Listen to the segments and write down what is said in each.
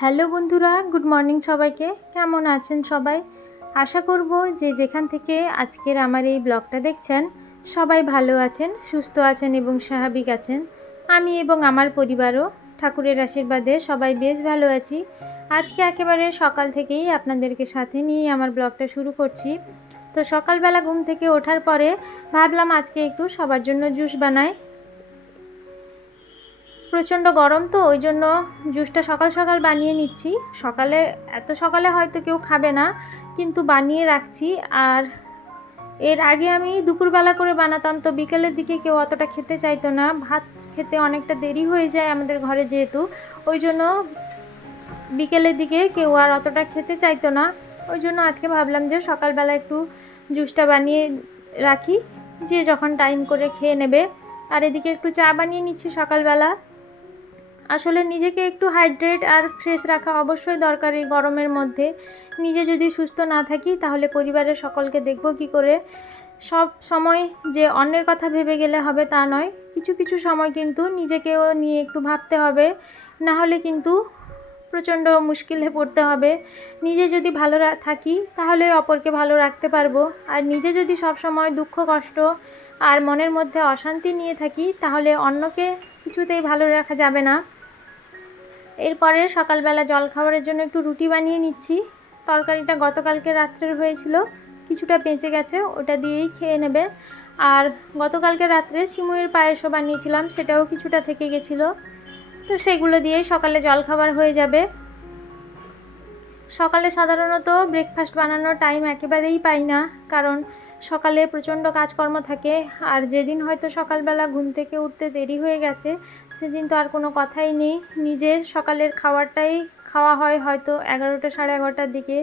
Hello বন্ধুরা, good morning সবাইকে। কেমন আছেন সবাই? আশা করব যে যেখান থেকে আজকের আমার এই ব্লগটা দেখছেন সবাই ভালো আছেন, সুস্থ আছেন এবং স্বাভাবিক আছেন। আমি এবং আমার পরিবারও ঠাকুরের আশীর্বাদে সবাই বেশ ভালো আছি। আজকে একেবারে সকাল থেকেই আপনাদেরকে সাথে নিয়ে আমার ব্লগটা শুরু করছি। তো সকালবেলা ঘুম থেকে ওঠার পরে ভাবলাম আজকে একটু সবার জন্য জুস বানাই। প্রচণ্ড গরম তো ওই জন্য জুসটা সকাল সকাল বানিয়ে নিচ্ছি। এত সকালে হয়তো কেউ খাবে না, কিন্তু বানিয়ে রাখছি। আর এর আগে আমি দুপুরবেলা করে বানাতাম, তো বিকেলের দিকে কেউ অতটা খেতে চাইতো না, ভাত খেতে অনেকটা দেরি হয়ে যায় আমাদের ঘরে যেহেতু, ওই জন্য বিকেলের দিকে কেউ আর অতটা খেতে চাইতো না। ওই জন্য আজকে ভাবলাম যে সকালবেলা একটু জুসটা বানিয়ে রাখি, যে যখন টাইম করে খেয়ে নেবে। আর এদিকে একটু চা বানিয়ে নিচ্ছি সকালবেলা। আসলে নিজেকে একটু হাইড্রেট আর ফ্রেশ রাখা অবশ্যই দরকার এই গরমের মধ্যে। নিজে যদি সুস্থ না থাকি তাহলে পরিবারের সকলকে দেখব কি করে। সব সময় যে অন্যের কথা ভেবে গেলে হবে তা নয়, কিছু কিছু সময় কিন্তু নিজেকেও নিয়ে একটু ভাবতে হবে, না হলে কিন্তু প্রচণ্ড মুশকিলে পড়তে হবে। নিজে যদি ভালো থাকি তাহলে অপরকে ভালো রাখতে পারবো, আর নিজে যদি সব সময় দুঃখ কষ্ট আর মনের মধ্যে অশান্তি নিয়ে থাকি তাহলে অন্যকে কিছুতেই ভালো রাখা যাবে না। এরপরে সকালবেলা জলখাবারের জন্য একটু রুটি বানিয়ে নিচ্ছি। তরকারিটা গতকালকে রাত্রের হয়েছিল, কিছুটা বেঁচে গেছে, ওটা দিয়েই খেয়ে নেবে। আর গতকালকে রাত্রে সিমুইয়ের পায়েসও বানিয়েছিলাম, সেটাও কিছুটা থেকে গেছিলো, তো সেগুলো দিয়েই সকালে জলখাবার হয়ে যাবে। সকালে সাধারণত ব্রেকফাস্ট বানানোর টাইম একেবারেই পাই না, কারণ সকালে প্রচণ্ড কাজকর্ম থাকে। আর যেদিন হয়তো সকালবেলা ঘুম থেকে উঠতে দেরি হয়ে গেছে সেদিন তো আর কোনো কথাই নেই, নিজের সকালের খাবারটাই খাওয়া হয় হয়তো 11টা সাড়ে 11টার দিকে।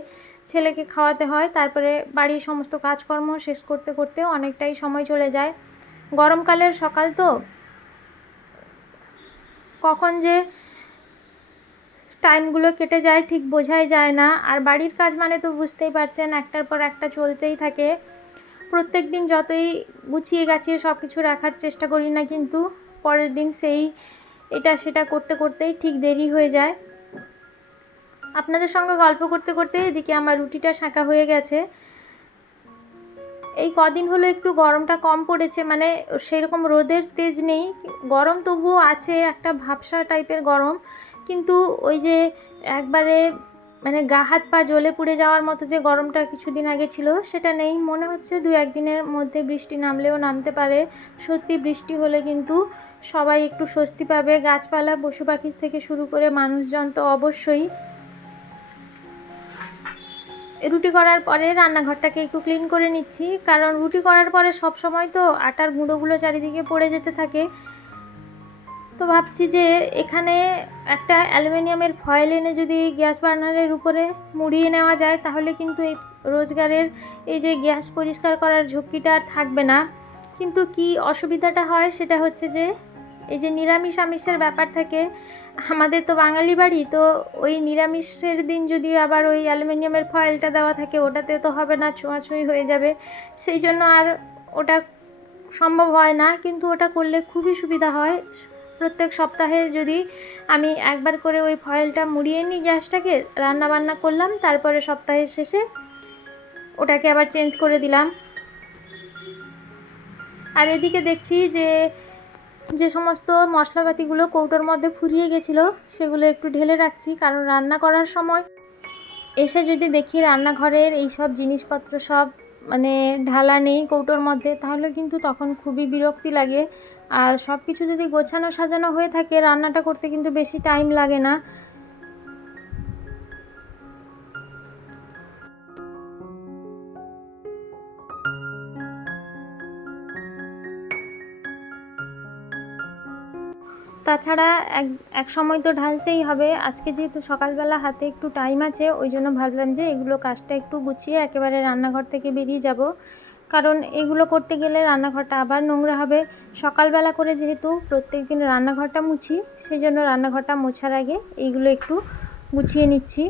ছেলেকে খাওয়াতে হয়, তারপরে বাড়ির সমস্ত কাজকর্ম শেষ করতে করতে অনেকটাই সময় চলে যায়। গরমকালের সকাল তো কখন যে টাইমগুলো কেটে যায় ঠিক বোঝাই যায় না। আর বাড়ির কাজ মানে তো বুঝতেই পারছেন, একটার পর একটা চলতেই থাকে। প্রত্যেক দিন যতই গুছিয়ে গাছিয়ে সব কিছু রাখার চেষ্টা করি না, কিন্তু পরের দিন সেই এটা সেটা করতে করতেই ঠিক দেরি হয়ে যায়। আপনাদের সঙ্গে গল্প করতে করতে এদিকে আমার রুটিটা শাঁকা হয়ে গেছে। এই কদিন হলো একটু গরমটা কম পড়েছে, মানে সেরকম রোদের তেজ নেই, গরম তবুও আছে, একটা ভাবসা টাইপের গরম। কিন্তু ওই যে একবারে মানে গা হাত পা জ্বলে পুড়ে যাওয়ার মতো যে গরমটা কিছুদিন আগে ছিল সেটা নেই। মনে হচ্ছে 2-1 দিনের মধ্যে বৃষ্টি নামলেও নামতে পারে। সত্যি বৃষ্টি হলে কিন্তু সবাই একটু স্বস্তি পাবে, গাছপালা পশু পাখি থেকে শুরু করে মানুষজন তো অবশ্যই। রুটি করার পরে রান্নাঘরটাকে একটু ক্লিন করে নিচ্ছি, কারণ রুটি করার পরে সব সময় তো আটার গুঁড়োগুলো চারিদিকে পড়ে যেতে থাকে। তো ভাবছি যে এখানে একটা অ্যালুমিনিয়ামের ফয়েল এনে যদি গ্যাস বার্নারের উপরে মুড়িয়ে নেওয়া যায় তাহলে কিন্তু এই রোজগারের এই যে গ্যাস পরিষ্কার করার ঝক্কিটা আর থাকবে না। কিন্তু কি অসুবিধাটা হয় সেটা হচ্ছে যে এই যে নিরামিষ আমিষের ব্যাপার থাকে, আমাদের তো বাঙালি বাড়ি, তো ওই নিরামিষের দিন যদি আবার ওই অ্যালুমিনিয়ামের ফয়েলটা দেওয়া থাকে ওটাতে তো হবে না, ছোঁয়াছুঁই হয়ে যাবে। সেই জন্য আর ওটা সম্ভব হয় না, কিন্তু ওটা করলে খুবই সুবিধা হয়। প্রত্যেক সপ্তাহে যদি আমি একবার করে ওই ফয়েলটা মুড়িয়ে নিই গ্যাসটাকে, রান্না বান্না করলাম, তারপরে সপ্তাহের শেষে ওটাকে আবার চেঞ্জ করে দিলাম। আর এদিকে দেখছি যে যে সমস্ত মশলাপাতিগুলো কৌটোর মধ্যে ফুরিয়ে গেছিলো সেগুলো একটু ঢেলে রাখছি, কারণ রান্না করার সময় এসে যদি দেখি রান্নাঘরের এই সব জিনিসপত্র সব মানে ঢালা নেই কৌটোর মধ্যে, তাহলে কিন্তু তখন খুবই বিরক্তি লাগে। আর সব কিছু যদি গোছানো সাজানো হয়ে থাকে রান্নাটা করতে কিন্তু বেশি টাইম লাগে না। তাছাড়া এক সময় তো ঢালতেই হবে। আজকে যেহেতু সকালবেলা হাতে একটু টাইম আছে ওই জন্য ভাবলাম যে এগুলো কাজটা একটু গুছিয়ে একেবারে রান্নাঘর থেকে বেরিয়ে যাব, কারণ এগুলো করতে গেলে রান্নাঘরটা আবার নোংরা হবে। সকালবেলা করে যেহেতু প্রত্যেক দিন রান্নাঘরটা মুছি, সেই জন্য রান্নাঘরটা মোছার আগে এইগুলো একটু গুছিয়ে নিচ্ছি।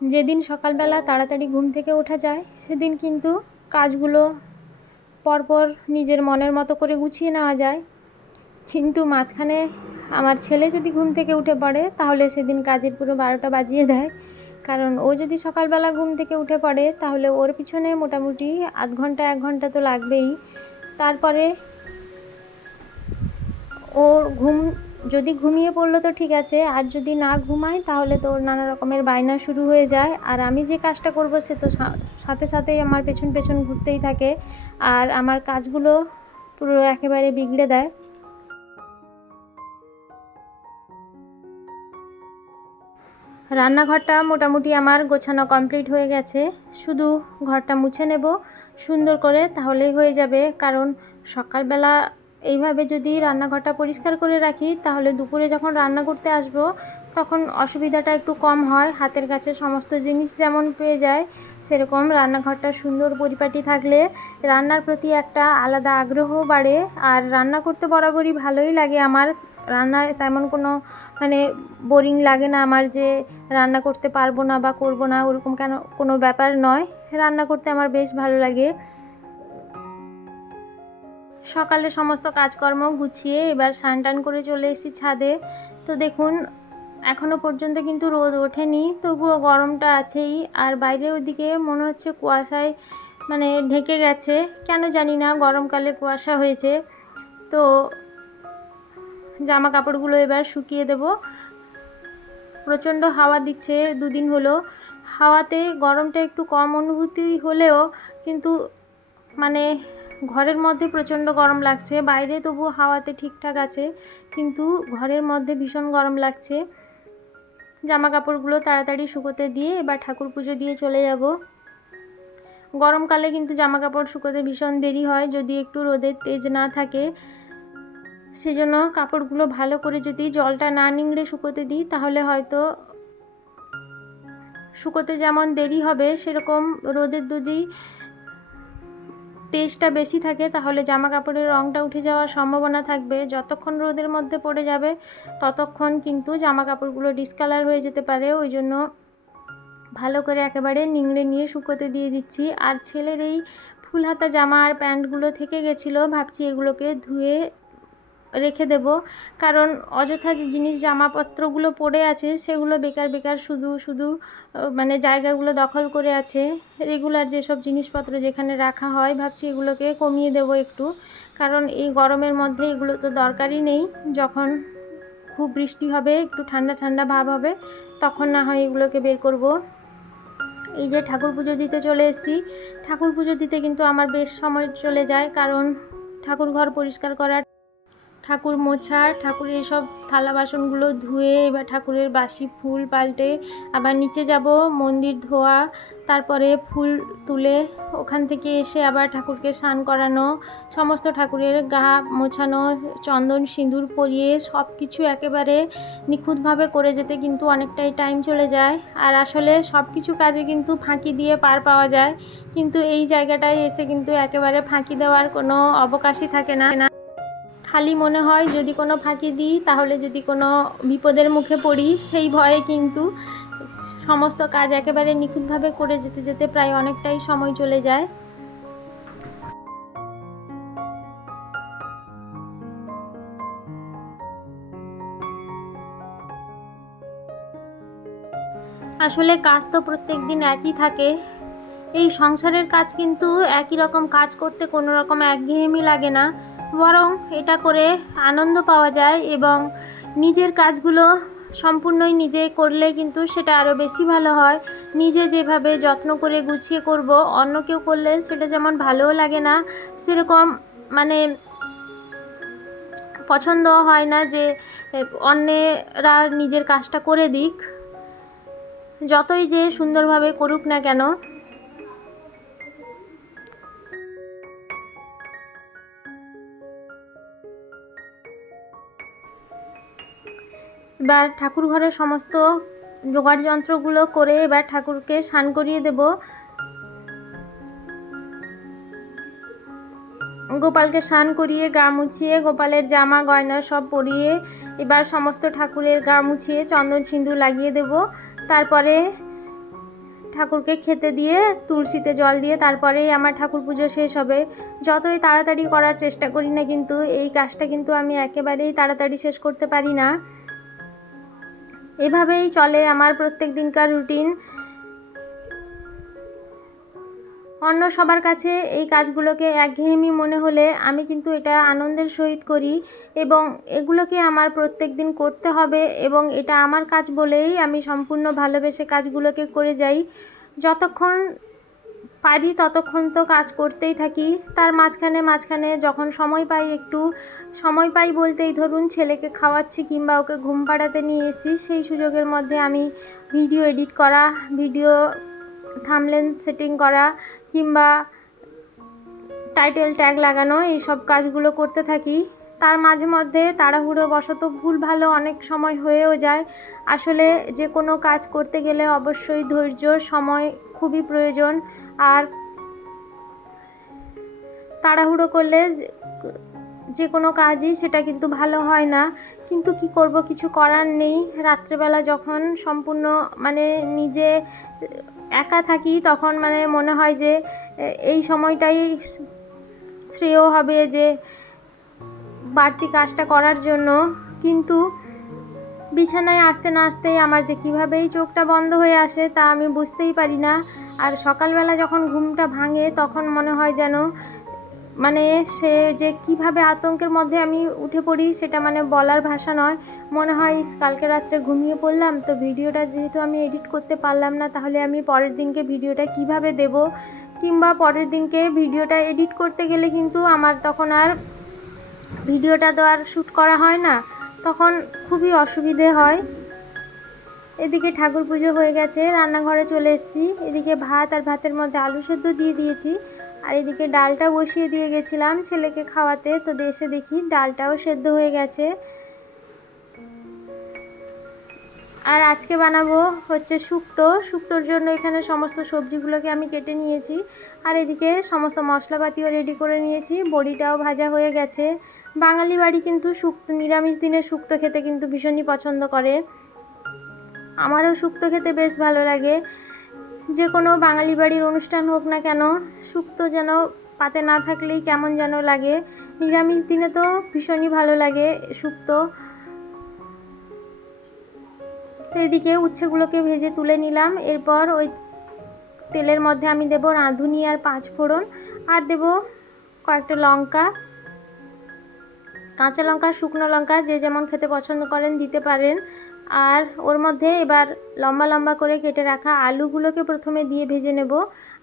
যেদিন সকালবেলা তাড়াতাড়ি ঘুম থেকে ওঠা যায় সেদিন কিন্তু কাজগুলো পরপর নিজের মনের মতো করে গুছিয়ে নেওয়া যায়, কিন্তু মাঝখানে আমার ছেলে যদি ঘুম থেকে উঠে পড়ে তাহলে সেদিন কাজের পুরো 12টা বাজিয়ে দেয়, কারণ ও যদি সকালবেলা ঘুম থেকে উঠে পড়ে তাহলে ওর পিছনে মোটামুটি আধ ঘন্টা 1 ঘন্টা তো লাগবেই। তারপরে ওর যদি ঘুমিয়ে পড়লো তো ঠিক আছে, আর যদি না ঘুমায় তাহলে তো ওর নানা রকমের বায়না শুরু হয়ে যায়, আর আমি যে কাজটা করব সে তো সাথে সাথেই আমার পেছন পেছন ঘুরতেই থাকে, আর আমার কাজগুলো পুরো একেবারে বিগড়ে দেয়। রান্নাঘরটা মোটামুটি আমার গোছানো কমপ্লিট হয়ে গেছে, শুধু ঘরটা মুছে নেব সুন্দর করে, তাহলেই হয়ে যাবে। কারণ সকালবেলা এইভাবে যদি রান্নাঘরটা পরিষ্কার করে রাখি তাহলে দুপুরে যখন রান্না করতে আসব তখন অসুবিধাটা একটু কম হয়। হাতের কাছে সমস্ত জিনিস যেমন পেয়ে যায়, সেরকম রান্নাঘরটা সুন্দর পরিপাটি থাকলে রান্নার প্রতি একটা আলাদা আগ্রহ বাড়ে। আর রান্না করতে বরাবরই ভালোই লাগে আমার, রান্নায় তেমন কোনো বোরিং লাগে না আমার যে রান্না করতে পারবো না বা করবো না, ওরকম কোনো ব্যাপার নয়। রান্না করতে আমার বেশ ভালো লাগে। সকালে সমস্ত কাজকর্ম গুছিয়ে এবার স্নান টান করে চলে এসেছি ছাদে। তো দেখুন এখনও পর্যন্ত কিন্তু রোদ ওঠেনি, তবুও গরমটা আছেই। আর বাইরে ওদিকে মনে হচ্ছে কুয়াশায় ঢেকে গেছে, কেন জানি না, গরমকালে কুয়াশা হয়েছে। তো জামা কাপড়গুলো এবার শুকিয়ে দেব। প্রচণ্ড হাওয়া দিচ্ছে 2 দিন হলো, হাওয়াতে গরমটা একটু কম অনুভূতি হলেও কিন্তু ঘরের মধ্যে প্রচণ্ড গরম লাগছে। বাইরে তবু হাওয়াতে ঠিকঠাক আছে, কিন্তু ঘরের মধ্যে ভীষণ গরম লাগছে। জামা কাপড়গুলো তাড়াতাড়ি শুকোতে দিয়ে এবার ঠাকুর পুজো দিয়ে চলে যাব। গরমকালে কিন্তু জামা কাপড় শুকোতে ভীষণ দেরি হয় যদি একটু রোদের তেজ না থাকে। সেজন্য কাপড়গুলো ভালো করে যদি জলটা না নিংড়ে শুকোতে দিই তাহলে হয়তো শুকোতে যেমন দেরি হবে, সেরকম রোদের যদি তেজটা বেশি থাকে তাহলে জামা কাপড়ের রঙটা উঠে যাওয়ার সম্ভাবনা থাকবে। যতক্ষণ রোদের মধ্যে পড়ে যাবে ততক্ষণ কিন্তু জামা কাপড়গুলো ডিসকালার হয়ে যেতে পারে, ওই জন্য ভালো করে একেবারে নিংড়ে নিয়ে শুকোতে দিয়ে দিচ্ছি। আর ছেলের এই ফুল হাতা জামা আর প্যান্টগুলো থেকে গেছিলো, ভাবছি এগুলোকে ধুয়ে রেখে দেব, কারণ অযথা যে জিনিস জামাপত্রগুলো পড়ে আছে সেগুলো বেকার বেকার শুধু শুধু জায়গাগুলো দখল করে আছে। রেগুলার যেসব জিনিসপত্র যেখানে রাখা হয় ভাবছি এগুলোকে কমিয়ে দেব একটু, কারণ এই গরমের মধ্যে এগুলো তো দরকারই নেই। যখন খুব বৃষ্টি হবে, একটু ঠান্ডা ঠান্ডা ভাব হবে, তখন না হয় এগুলোকে বের করব। এই যে ঠাকুর পুজো দিতে চলে এসেছি, ঠাকুর পুজো দিতে কিন্তু আমার বেশ সময় চলে যায়, কারণ ঠাকুর ঘর পরিষ্কার করার, ঠাকুর মোছা, ঠাকুরের এইসব থালা বাসনগুলো ধুয়ে এবার ঠাকুরের বাসি ফুল পাল্টে আবার নিচে যাব, মন্দির ধোয়া, তারপরে ফুল তুলে ওখান থেকে এসে আবার ঠাকুরকে স্নান করানো, সমস্ত ঠাকুরের গা মোছানো, চন্দন সিঁদুর পরিয়ে সব কিছু একেবারে নিখুঁতভাবে করে যেতে কিন্তু অনেকটাই টাইম চলে যায়। আর আসলে সব কিছু কাজে কিন্তু ফাঁকি দিয়ে পার পাওয়া যায়, কিন্তু এই জায়গাটায় এসে কিন্তু একেবারে ফাঁকি দেওয়ার কোনো অবকাশই থাকে না। খালি মনে হয় যদি কোনো ফাঁকি দিই তাহলে যদি কোনো বিপদের মুখে পড়ি, সেই ভয়ে কিন্তু সমস্ত কাজ একেবারে নিখুঁতভাবে করে যেতে যেতে প্রায় অনেকটাই সময় চলে যায়। আসলে কাজ তো প্রত্যেক দিন একই থাকে, এই সংসারের কাজ কিন্তু একই রকম কাজ করতে কোনো রকম একঘেয়েমি লাগে না, বরং এটা করে আনন্দ পাওয়া যায়, এবং নিজের কাজগুলো সম্পূর্ণই নিজে করলে কিন্তু সেটা আরও বেশি ভালো হয়। নিজে যেভাবে যত্ন করে গুছিয়ে করব, অন্য কেউ করলে সেটা যেমন ভালোও লাগে না, সেরকম পছন্দ হয় না যে অন্যেরা নিজের কাজটা করে দিক, যতই যে সুন্দরভাবে করুক না কেন। এবার ঠাকুর ঘরের সমস্ত জোগাড় যন্ত্রগুলো করে এবার ঠাকুরকে স্নান করিয়ে দেব। গোপালকে স্নান করিয়ে গা মুছিয়ে গোপালের জামা গয়না সব পরিয়ে এবার সমস্ত ঠাকুরের গা মুছিয়ে চন্দন সিঁদুর লাগিয়ে দেব। তারপরে ঠাকুরকে খেতে দিয়ে তুলসীতে জল দিয়ে তারপরেই আমার ঠাকুর পুজো শেষ হবে। যতই তাড়াতাড়ি করার চেষ্টা করি না কিন্তু এই কাজটা কিন্তু আমি একেবারেই তাড়াতাড়ি শেষ করতে পারি না। এভাবেই চলে আমার প্রত্যেক দিনকার রুটিন। অন্য সবার কাছে এই কাজগুলোকে একঘেয়েমি মনে হলে আমি কিন্তু এটা আনন্দের সহিত করি এবং এগুলোকে আমার প্রত্যেক দিন করতে হবে এবং এটা আমার কাজ বলেই আমি সম্পূর্ণ ভালোবেসে কাজগুলোকে করে যাই। যতক্ষণ পারি ততক্ষণ তো কাজ করতেই থাকি। তার মাঝখানে যখন একটু সময় পাই বলতেই ধরুন ছেলেকে খাওয়াচ্ছি কিংবা ওকে ঘুম পাড়াতে নিয়ে এসেছি, সেই সুযোগের মধ্যে আমি ভিডিও এডিট করা, ভিডিও থাম্বনেল সেটিং করা কিংবা টাইটেল ট্যাগ লাগানো এইসব কাজগুলো করতে থাকি। তার মাঝে মধ্যে তাড়াহুড়ো বশত ভুল ভালো অনেক সময় হয়েও যায়। আসলে যে কোনো কাজ করতে গেলে অবশ্যই ধৈর্য, সময় খুবই প্রয়োজন। আর তাড়াহুড়ো করলে যে কোনো কাজই সেটা কিন্তু ভালো হয় না। কিন্তু কি করব, কিছু করার নেই। রাত্রেবেলা যখন সম্পূর্ণ নিজে একা থাকি তখন মনে হয় যে এই সময়টাই শ্রেয় হবে যে বাড়তি কাজটা করার জন্য। কিন্তু বিছানায় আসতে না আসতেই আমার যে কীভাবেই চোখটা বন্ধ হয়ে আসে তা আমি বুঝতেই পারি না। আর সকালবেলা যখন ঘুমটা ভাঙে তখন মনে হয় যেন সে যে কিভাবে আতঙ্কের মধ্যে আমি উঠে পড়ি সেটা বলার ভাষা নয়। মনে হয় কালকে রাত্রে ঘুমিয়ে পড়লাম তো ভিডিওটা যেহেতু আমি এডিট করতে পারলাম না, তাহলে আমি পরের দিনকে ভিডিওটা কিভাবে দেব, কিংবা পরের দিনকে ভিডিওটা এডিট করতে গেলে কিন্তু আমার তখন আর ভিডিওটা তো আর শ্যুট করা হয় না, তখন খুবই অসুবিধে হয়। এদিকে ঠাকুর পুজো হয়ে গেছে, রান্নাঘরে চলে এসেছি। এদিকে ভাত আর ভাতের মধ্যে আলু সেদ্ধ দিয়ে দিয়েছি, আর এদিকে ডালটা বসিয়ে দিয়ে গেছিলাম ছেলেকে খাওয়াতে, তো এসে দেখি ডালটাও সেদ্ধ হয়ে গেছে। আর আজকে বানাবো হচ্ছে শুক্তোর জন্য এখানে সমস্ত সবজিগুলোকে আমি কেটে নিয়েছি, আর এদিকে সমস্ত মশলাপাতিও রেডি করে নিয়েছি। বড়িটাও ভাজা হয়ে গেছে। বাঙালি বাড়ি কিন্তু নিরামিষ দিনে শুক্তো খেতে কিন্তু ভীষণই পছন্দ করে। আমারও শুক্তো খেতে বেশ ভালো লাগে। যে কোনো বাঙালি বাড়ির অনুষ্ঠান হোক না কেন, শুক্তো যেন পাতে না থাকলেই কেমন যেন লাগে। নিরামিষ দিনে তো ভীষণই ভালো লাগে শুক্তো। তো এদিকে উচ্ছেগুলোকে ভেজে তুলে নিলাম। এরপর ওই তেলের মধ্যে আমি দেব রাঁধুনি আর 5 ফোড়ন, আর দেব কয়েকটা লঙ্কা, কাঁচা লঙ্কা, শুকনো লঙ্কা, যে যেমন খেতে পছন্দ করেন দিতে পারেন। আর ওর মধ্যে এবার লম্বা লম্বা করে কেটে রাখা আলুগুলোকে প্রথমে দিয়ে ভেজে নেব।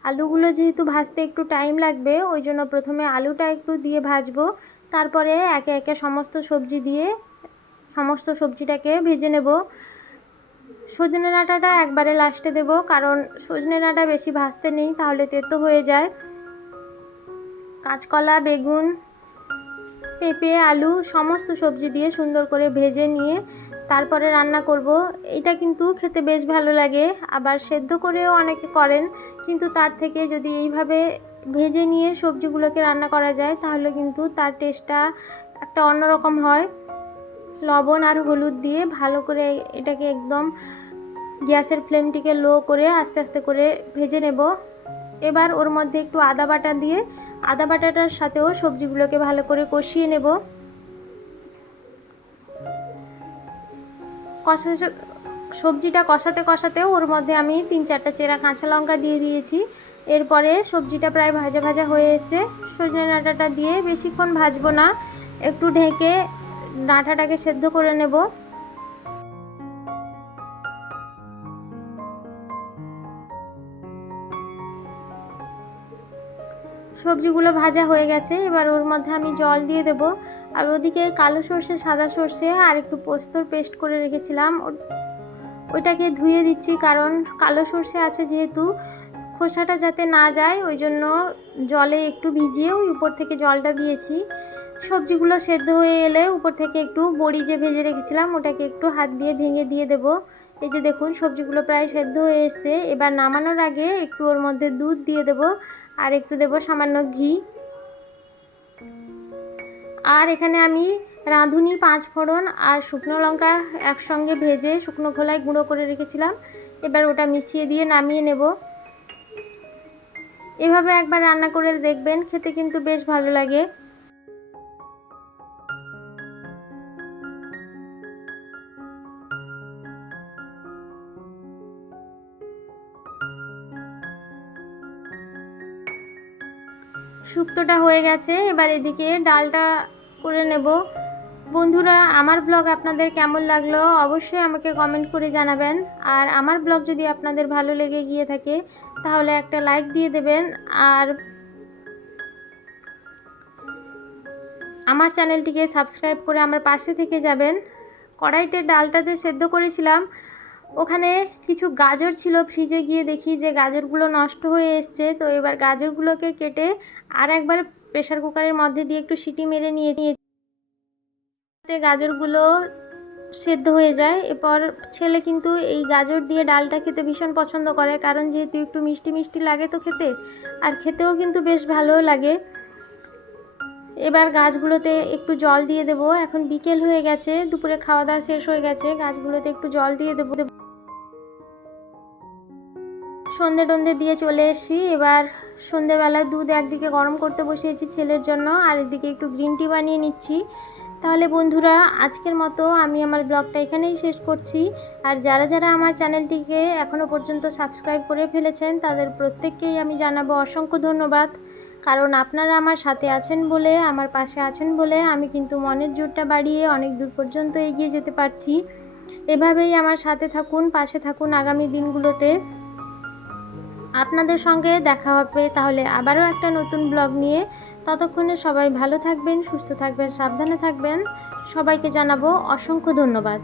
আলুগুলো যেহেতু ভাজতে একটু টাইম লাগবে ওই জন্য প্রথমে আলুটা একটু দিয়ে ভাজবো, তারপরে একে একে সমস্ত সবজি দিয়ে সমস্ত সবজিটাকে ভেজে নেব। সজনে ডাঁটাটা একবারে লাস্টে দেব, কারণ সজনে ডাঁটা বেশি ভাজতে নেই, তাহলে তেতো হয়ে যায়। কাঁচকলা, বেগুন, পেঁপে, আলু সমস্ত সবজি দিয়ে সুন্দর করে ভেজে নিয়ে তারপরে রান্না করব। এটা কিন্তু খেতে বেশ ভালো লাগে। আবার সেদ্ধ করেও অনেকে করেন, কিন্তু তার থেকে যদি এইভাবে ভেজে নিয়ে সবজিগুলোকে রান্না করা যায় তাহলে কিন্তু তার টেস্টটা একটা অন্যরকম হয়। লবণ আর হলুদ দিয়ে ভালো করে এটাকে একদম গ্যাসের ফ্লেমটিকে লো করে আস্তে আস্তে করে ভেজে নেব। এবার ওর মধ্যে একটু আদা বাটা দিয়ে আদা বাটাটার সাথেও সবজিগুলোকে ভালো করে কষিয়ে নেব। সবজিটা কষাতে কষাতেও ওর মধ্যে আমি 3-4টা চেরা কাঁচা লঙ্কা দিয়ে দিয়েছি। এরপরে সবজিটা প্রায় ভাজা ভাজা হয়ে এসে সজনে ডাঁটাটা দিয়ে বেশিক্ষণ ভাজবো না, একটু ঢেকে ডাঁটাটাকে সেদ্ধ করে নেব। সবজিগুলো ভাজা হয়ে গেছে, এবার ওর মধ্যে আমি জল দিয়ে দেব। আর ওদিকে কালো সর্ষে, সাদা সর্ষে আর একটু পোস্তর পেস্ট করে রেখেছিলাম, ওইটাকে ধুয়ে দিচ্ছি, কারণ কালো সর্ষে আছে যেহেতু খোসাটা যাতে না যায় ওই জন্য জলে একটু ভিজিয়ে ওই উপর থেকে জলটা দিয়েছি। সবজিগুলো সেদ্ধ হয়ে এলে উপর থেকে একটু বড়ি যে ভেজে রেখেছিলাম ওটাকে একটু হাত দিয়ে ভেঙে দিয়ে দেব। এই যে দেখুন সবজিগুলো প্রায় সেদ্ধ হয়ে এসছে। এবার নামানোর আগে একটু ওর মধ্যে দুধ দিয়ে দেব, আর একটু দেব সামান্য ঘি। আর এখানে আমি রাঁধুনি, 5 ফোড়ন আর শুকনো লঙ্কা একসঙ্গে ভেজে শুকনো খোলায় গুঁড়ো করে রেখেছিলাম, এবার ওটা মিশিয়ে দিয়ে নামিয়ে নেব। এভাবে একবার রান্না করে দেখবেন, খেতে কিন্তু বেশ ভালো লাগে। শুক্তোটা হয়ে গেছে, এবার এদিকে ডালটা করে নেব। বন্ধুরা, আমার ব্লগ আপনাদের কেমন লাগলো অবশ্যই আমাকে কমেন্ট করে জানাবেন। আর আমার ব্লগ যদি আপনাদের ভালো লেগে গিয়ে থাকে তাহলে একটা লাইক দিয়ে দেবেন, আর আমার চ্যানেলটিকে সাবস্ক্রাইব করে আমার পাশে থেকে যাবেন। কড়াইতে ডালটা যে সেদ্ধ করেছিলাম, ওখানে কিছু গাজর ছিল, ফ্রিজে গিয়ে দেখি যে গাজরগুলো নষ্ট হয়ে এসছে। তো এবার গাজরগুলোকে কেটে আর একবার প্রেসার কুকারের মধ্যে দিয়ে একটু সিটি মেরে নিয়ে গাজরগুলো সেদ্ধ হয়ে যায়। এরপর ছেলে কিন্তু এই গাজর দিয়ে ডালটা খেতে ভীষণ পছন্দ করে, কারণ যেহেতু একটু মিষ্টি মিষ্টি লাগে তো খেতে, আর খেতেও কিন্তু বেশ ভালো লাগে। এবার গাছগুলোতে একটু জল দিয়ে দেব। এখন বিকেল হয়ে গেছে, দুপুরে খাওয়া দাওয়া শেষ হয়ে গেছে, গাছগুলোতে একটু জল দিয়ে দেবো। সন্ধে টন্ধে দিয়ে চলে এসেছি। এবার সন্ধেবেলায় দুধ একদিকে গরম করতে বসিয়েছি ছেলের জন্য, আর এদিকে একটু গ্রিন টি বানিয়ে নিচ্ছি। তাহলে বন্ধুরা, আজকের মতো আমি আমার ব্লগটা এখানেই শেষ করছি। আর যারা যারা আমার চ্যানেলটিকে এখনও পর্যন্ত সাবস্ক্রাইব করে ফেলেছেন তাদের প্রত্যেককেই আমি জানাবো অসংখ্য ধন্যবাদ। কারণ আপনারা আমার সাথে আছেন বলে, আমার পাশে আছেন বলে আমি কিন্তু মনের জোরটা বাড়িয়ে অনেক দূর পর্যন্ত এগিয়ে যেতে পারছি। এভাবেই আমার সাথে থাকুন, পাশে থাকুন আগামী দিনগুলোতে। আপনাদের সঙ্গে দেখা হবে তাহলে আবারও একটা নতুন ব্লগ নিয়ে। ততক্ষণে সবাই ভালো থাকবেন, সুস্থ থাকবেন, সাবধানে থাকবেন। সবাইকে জানাবো অসংখ্য ধন্যবাদ।